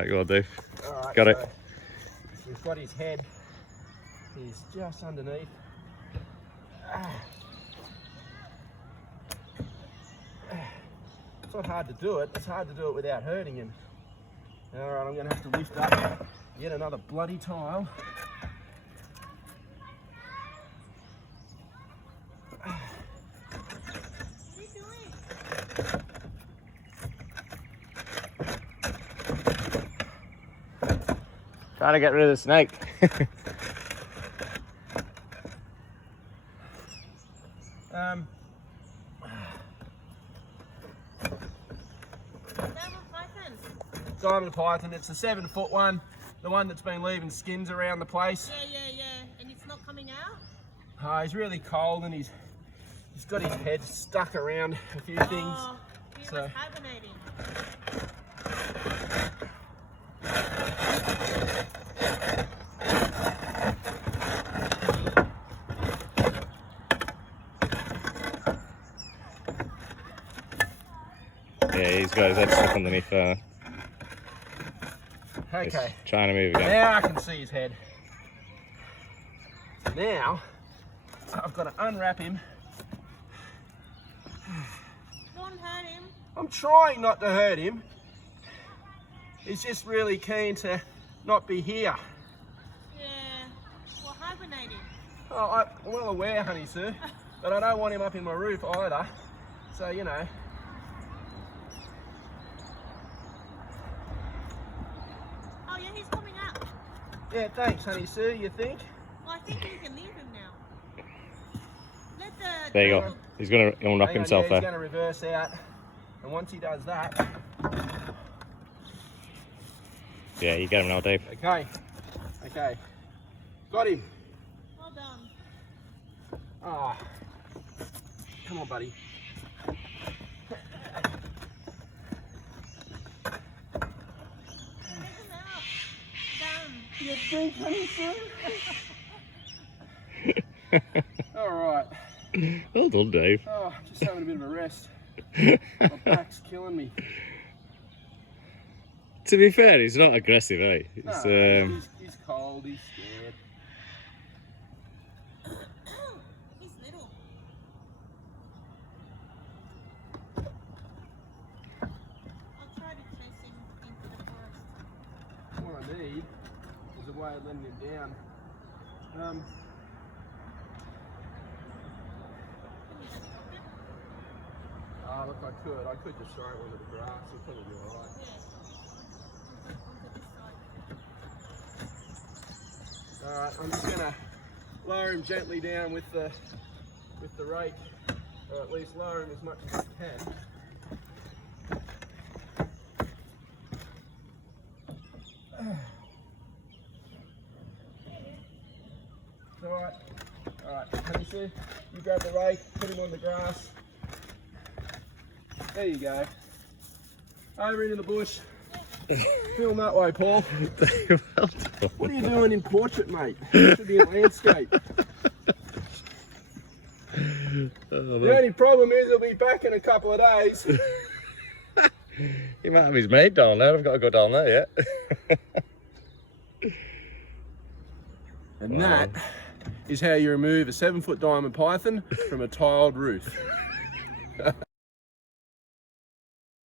Alright, go on, Dave. Alright, Got it. so we've got his head. He's just underneath. It's not hard to do it. It's hard to do it without hurting him. Alright, I'm going to have to lift up yet another bloody tile. Trying to get rid of the snake. Diamond python, it's a 7-foot one, the one that's been leaving skins around the place. Yeah, and it's not coming out? He's really cold and he's got his head stuck around a few things. He was hibernating. Yeah, he's got his head stuck underneath Okay. He's trying to move again. Now I can see his head. So now I've got to unwrap him. Don't hurt him. I'm trying not to hurt him. He's just really keen to not be here. Yeah, well, hibernating. Oh, I'm well aware, honey sir, but I don't want him up in my roof either. So, you know. Oh yeah, he's coming out. Yeah, thanks, honey sir, you think? Well, I think you can leave him now. Let the There you go. He's going to unlock Hang on, himself yeah, there. He's going to reverse out. And once he does that... Yeah, you get him now, Dave. Okay. Got him. Well done. Ah. Come on, buddy. Take him out. Done. You think, honey sir? Alright. Well done, Dave. Oh, just having a bit of a rest. My back's killing me. To be fair, he's not aggressive, eh? It's, No, he's cold, he's scared. He's little. I'll try to chase him into the forest. What I need is a way of letting him down. Can you just drop him? Look, I could just throw him onto the grass, he'll probably be alright. Yeah. Onto this side. Alright, I'm just gonna lower him gently down with the rake, or at least lower him as much as I can. It's alright. Alright, honey sir, you grab the rake, put him on the grass. There you go. Over into the bush. Film that way, Paul. well done. What are you doing in portrait, mate? It should be in landscape. The only problem is he'll be back in a couple of days. He might have his mate down there. I've got to go down there yet. And that is how you remove a 7-foot diamond python from a tiled roof.